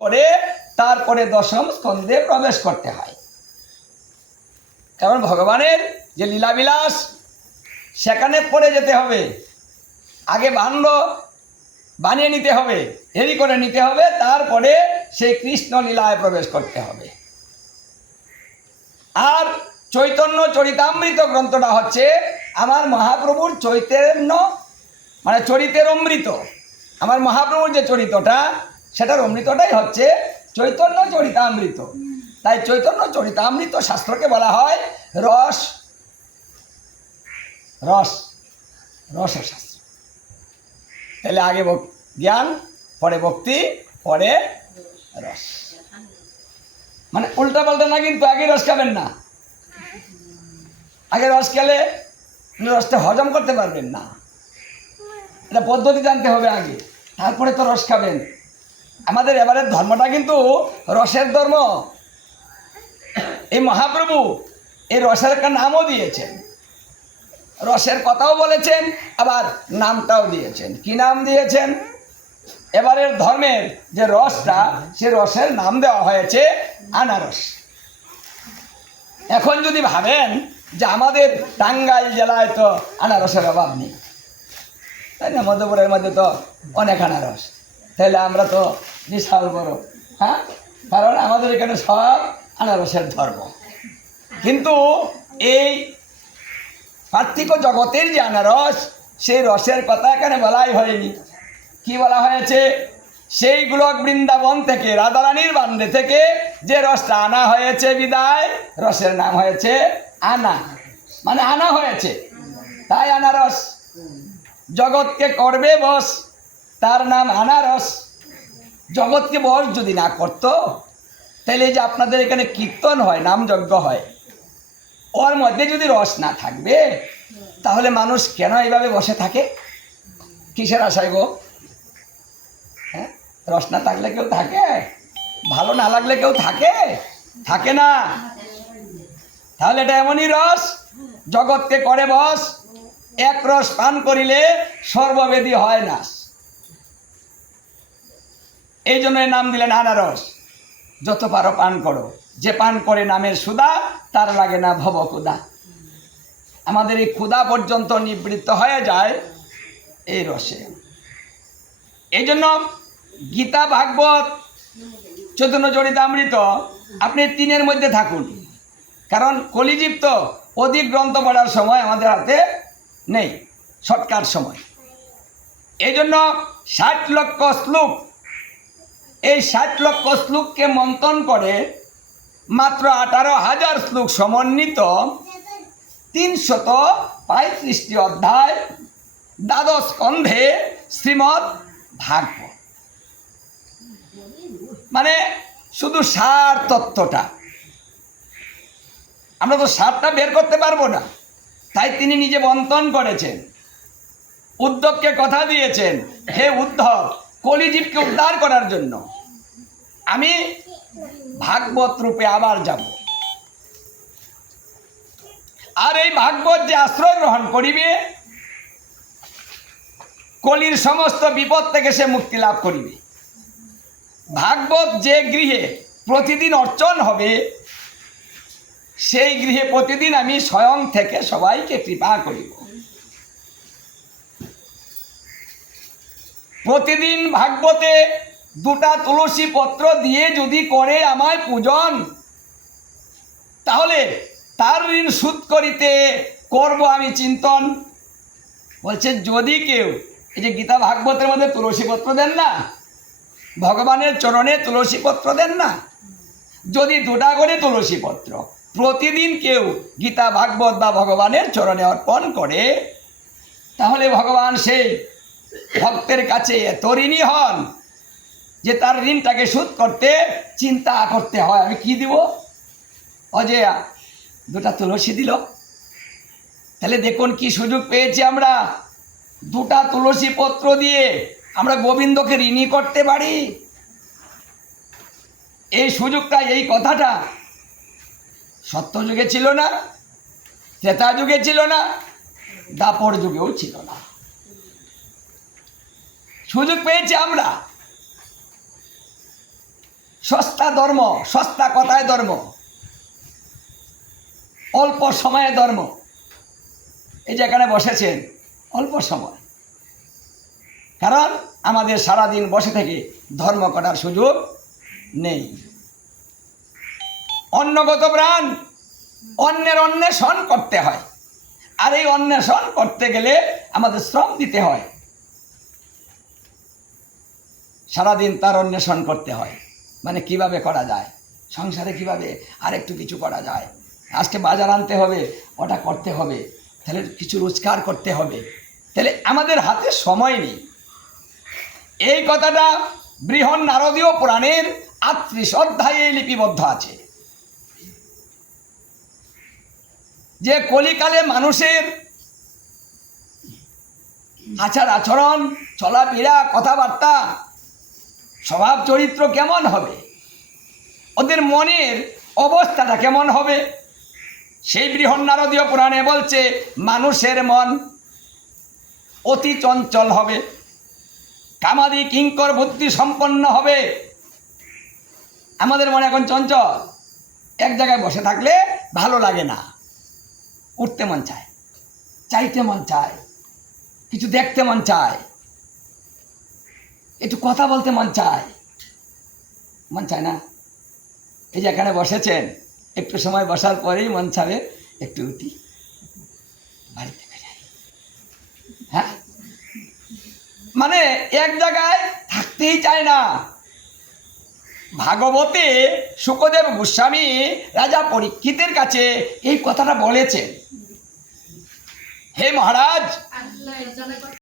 করে তারপরে দশম স্কন্ধে প্রবেশ করতে হয়। কারণ ভগবানের যে লীলাবিলাস সেখানে পড়ে যেতে হবে, আগে বানিয়ে নিতে হবে, দেরি করে নিতে হবে, তারপরে সেই কৃষ্ণ লীলায় প্রবেশ করতে হবে। আর চৈতন্য চরিতামৃত গ্রন্থটা হচ্ছে আমার মহাপ্রভুর চৈতন্য মানে চরিতের অমৃত। আমার মহাপ্রভুর যে চরিত্রটা সেটার অমৃতটাই হচ্ছে চৈতন্য চরিতামৃত। তাই চৈতন্য চরিতামৃত শাস্ত্রকে বলা হয় রস রস রসশাস্ত্র। তাহলে আগে জ্ঞান, পরে ভক্তি, পরে রস। মানে উল্টা পাল্টা না, কিন্তু আগে রস খাবেন না। আগে রস খেলে রসটা হজম করতে পারবেন না, এটা পদ্ধতি জানতে হবে আগে, তারপরে তো রস খাবেন। আমাদের এবারের ধর্মটা কিন্তু রসের ধর্ম। এই মহাপ্রভু এই রসের একটা নামও দিয়েছেন, রসের কথাও বলেছেন, আবার নামটাও দিয়েছেন। কি নাম দিয়েছেন? এবারের ধর্মের যে রসটা, সে রসের নাম দেওয়া হয়েছে আনারস। এখন যদি ভাবেন যে আমাদের টাঙ্গাইল জেলায় তো আনারসের অভাব নেই, তাই না? মধ্যপুরের মধ্যে তো অনেক আনারস, তাহলে আমরা তো বিশাল বড়, হ্যাঁ, কারণ আমাদের এখানে সব আনারসের ধর্ম। কিন্তু এই পার্থিব জগতের যে আনারস, সেই রসের কথা এখানে বলাই হয়নি। কি বলা হয়েছে? সেই গোলক বৃন্দাবন থেকে, রাধারানীর বান্ডে থেকে যে রসটা আনা হয়েছে বিদায়, রসের নাম হয়েছে আনা, মানে আনা হয়েছে, তাই আনারস। জগৎকে করবে বস, তার নাম আনারস। জগৎকে বস যদি না করতো, তাহলে যে আপনাদের এখানে কীর্তন হয়, নামযজ্ঞ হয়, ওর মধ্যে যদি রস না থাকবে, তাহলে মানুষ কেন এইভাবে বসে থাকে? কিসের আশায় গো? হ্যাঁ, রস না থাকলে কেউ থাকে? ভালো না লাগলে কেউ থাকে? থাকে না। তাহলে এটা এমনই রস, জগৎকে করে বস, এক রস পান করিলে সর্ববেদী হয় না। এই জন্য নাম দিলেন আনারস। যত পারো পান করো, যে পান করে নামের সুধা, তার লাগে না ভব ক্ষুধা। আমাদের এই ক্ষুধা পর্যন্ত নিবৃত্ত হয়ে যায় এই রসে। এই জন্য গীতা, ভাগবত, চৈতন্য চরিতামৃত আপনি তিনের মধ্যে থাকুন, কারণ কলিযুগ তো অধিক গ্রন্থ পড়ার সময় আমাদের হাতে নেই, শর্টকাট সময়। এই জন্য 60 লক্ষ শ্লোক, এই 60 লক্ষ শ্লোককে মন্থন করে মাত্র 18,000 শ্লোক সমন্বিত 335টি অধ্যায়, দ্বাদশ স্কন্ধে শ্রীমদ্ ভাগবত। মানে শুধু সার তত্ত্বটা, আমরা তো সারটা বের করতে পারবো না, তাই তিনি নিজে মন্থন করেছেন। উদ্ধবকে কথা দিয়েছেন, হে উদ্ধব, কলিজীবকে উদ্ধার করার জন্য আমি ভাগবত রূপে আবার যাব, আর এই ভাগবত যে আশ্রয় গ্রহণ করিবে, কলির সমস্ত বিপদ থেকে সে মুক্তি লাভ করিবে। ভাগবত যে গৃহে প্রতিদিন অর্চন হবে, সেই গৃহে প্রতিদিন আমি স্বয়ং থেকে সবাইকে কৃপা করিব। প্রতিদিন ভাগবতে 2টা তুলসী পত্র দিয়ে যদি করে আমায় পূজন, তাহলে তার ঋণ শোধ করিতে করব আমি চিন্তন। বলছে যদি কেউ, এই যে গীতা ভাগবতের মধ্যে তুলসী পত্র দেন না, ভগবানের চরণে তুলসী পত্র দেন না, যদি 2টা করে তুলসী পত্র প্রতিদিন কেউ গীতা ভাগবত বা ভগবানের চরণে অর্পণ করে, তাহলে ভগবান সেই ভক্তের কাছে এত ঋণী হন যে তার ঋণটাকে শোধ করতে চিন্তা করতে হয় আমি কি দিব। অজয় 2টা তুলসী দিল, তাহলে দেখুন কি সুযোগ পেয়েছি আমরা। 2টা তুলসী পত্র দিয়ে আমরা গোবিন্দকে ঋণী করতে পারি। এই সুযোগটা, এই কথাটা সত্যযুগে ছিল না, ত্রেতা যুগে ছিল না, দাপর যুগেও ছিল না। সুযোগ পেয়েছি আমরা। সস্তা ধর্ম, সস্তা কথায় ধর্ম, অল্প সময়ে ধর্ম। এই যে এখানে বসেছেন অল্প সময়, কারণ আমাদের সারাদিন বসে থেকে ধর্ম করার সুযোগ নেই। অন্নগত প্রাণ, অন্যের অন্বেষণ করতে হয়, আর এই অন্বেষণ করতে গেলে আমাদের শ্রম দিতে হয়। সারাদিন তার অন্বেষণ করতে হয়, মানে কিভাবে করা যায়, সংসারে কিভাবে আর একটু কিছু করা যায়, আজকে বাজার আনতে হবে, ওটা করতে হবে, তাহলে কিছু রোজগার করতে হবে, তাহলে আমাদের হাতে সময় নেই। এই কথাটা বৃহৎ নারদীয় পুরাণের 38 অধ্যায়ে লিপিবদ্ধ আছে যে কলিকালে মানুষের আচার আচরণ, চলাফেরা, কথাবার্তা, স্বভাব চরিত্র কেমন হবে, ওদের মনের অবস্থাটা কেমন হবে। সেই বৃহৎ নারদীয় পুরাণে বলছে মানুষের মন অতি চঞ্চল হবে, কামাদি কিঙ্কর বুদ্ধি সম্পন্ন হবে। আমাদের মনে এখন চঞ্চল, এক জায়গায় বসে থাকলে ভালো লাগে না, উঠতে মন চায়, চাইতে মন চায়, কিছু দেখতে মন চায়, একটু কথা বলতে মন চায় না? এই যে এখানে বসেছেন, একটু সময় বসার পরেই মন চাবে একটু উঠি, বাড়ি থেকে যাই। হ্যাঁ, মানে এক জায়গায় থাকতেই চায় না। ভাগবতে শুকদেব গোস্বামী রাজা পরীক্ষিতের কাছে এই কথাটা বলেছেন, হে মহারাজ,